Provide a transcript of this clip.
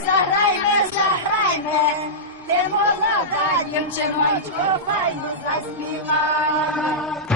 заграйме, заграйме, ти молода дівчинонько, файно заспівай.